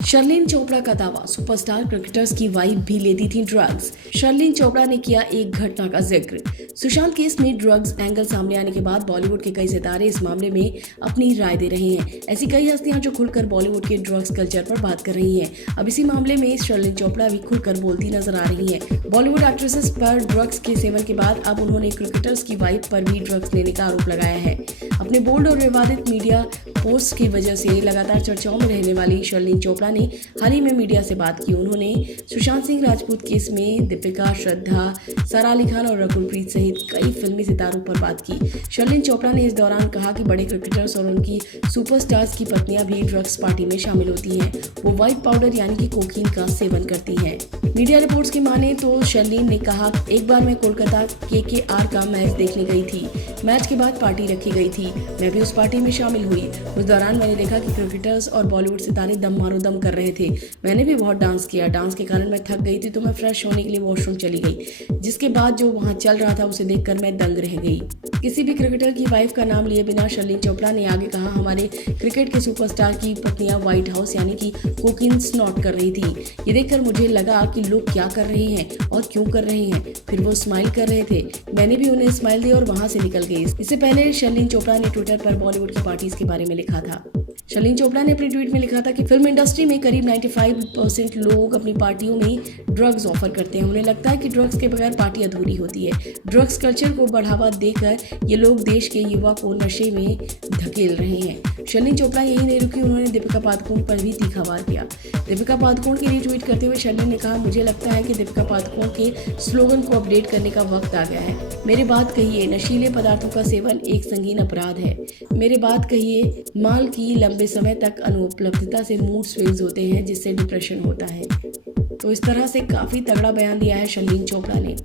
शर्लिन चोपड़ा का दावा, superstar cricketers की वाइफ भी लेती थी ड्रग्स। शर्लिन चोपड़ा ने किया एक घटना का जिक्र। सुशांत केस में ड्रग्स एंगल सामने आने के बाद बॉलीवुड के कई सितारे इस मामले में अपनी राय दे रहे हैं। ऐसी कई हस्तियां जो खुलकर बॉलीवुड के ड्रग्स कल्चर पर बात कर रही हैं। अब इसी मामले में शर्लिन चोपड़ा भी खुलकर बोलती नजर आ रही हैं। बॉलीवुड एक्ट्रेसेस पर ड्रग्स के सेवन के बाद अब उन्होंने क्रिकेटर्स की वाइफ पर भी ड्रग्स लेने का आरोप लगाया है। अपने बोल्ड और विवादित मीडिया पोस्ट की वजह से लगातार चर्चाओं में रहने वाली शर्लिन चोपड़ा ने हाल ही में मीडिया से बात की। उन्होंने सुशांत सिंह राजपूत केस में दीपिका, श्रद्धा, सारा अली खान और रकुल प्रीत सहित कई फिल्मी सितारों पर बात की। शर्लिन चोपड़ा ने इस दौरान कहा कि बड़े क्रिकेटर्स और उनकी सुपरस्टार्स की पत्नियां भी ड्रग्स पार्टी में शामिल होती हैं। वो व्हाइट पाउडर यानी कि कोकीन का सेवन करती हैं। मीडिया रिपोर्ट्स की माने तो शर्लिन ने कहा, एक बार मैं कोलकाता KKR का मैच देखने गई थी। मैच के बाद पार्टी रखी गई थी, मैं भी उस पार्टी में शामिल हुई। उस दौरान मैंने देखा कि क्रिकेटर्स और बॉलीवुड सितारे दम मारो दम कर रहे थे। मैंने भी बहुत डांस किया। डांस के कारण मैं थक गई थी तो मैं फ्रेश होने के लिए वॉशरूम चली गई। जिसके बाद जो वहां चल रहा था उसे देखकर मैं दंग रह गई। किसी भी क्रिकेटर की वाइफ का नाम लिए बिना शर्लिन चोपड़ा ने आगे कहा, हमारे क्रिकेट के सुपरस्टार की पत्नियां व्हाइट हाउस यानी कि कोकीन स्नॉट कर रही थी। ये देखकर मुझे लगा कि लोग क्या कर रहे हैं और क्यों कर रहे हैं। फिर वो स्माइल कर रहे थे, मैंने भी उन्हें स्माइल दी और वहां से निकल गई। इससे पहले शर्लिन चोपड़ा ने ट्विटर पर बॉलीवुड की पार्टीज के बारे में लिखा था। शर्लिन चोपड़ा ने अपने ट्वीट में लिखा था कि फिल्म इंडस्ट्री में करीब 95% लोग अपनी पार्टियों में ड्रग्स ऑफर करते हैं। उन्हें लगता है कि ड्रग्स के बगैर पार्टी अधूरी होती है। ड्रग्स कल्चर को बढ़ावा देकर ये लोग देश के युवा को नशे में धकेल रहे हैं। शर्लिन चोपड़ा यही नहीं रुकी, उन्होंने दीपिका पादुकोण पर भी तीखा वार किया। दीपिका पादुकोण के लिए ट्वीट करते हुए शर्लिन ने कहा, मुझे लगता है कि दीपिका पादुकोण के स्लोगन को अपडेट करने का वक्त आ गया है। मेरे बात कहिए, नशीले पदार्थों का सेवन एक संगीन अपराध है। मेरे बात कहिए, माल की लंबे समय तक अनुपलब्धता से मूड स्विंग्स होते हैं जिससे डिप्रेशन होता है। तो इस तरह से काफी तगड़ा बयान दिया है शर्लिन चोपड़ा ने।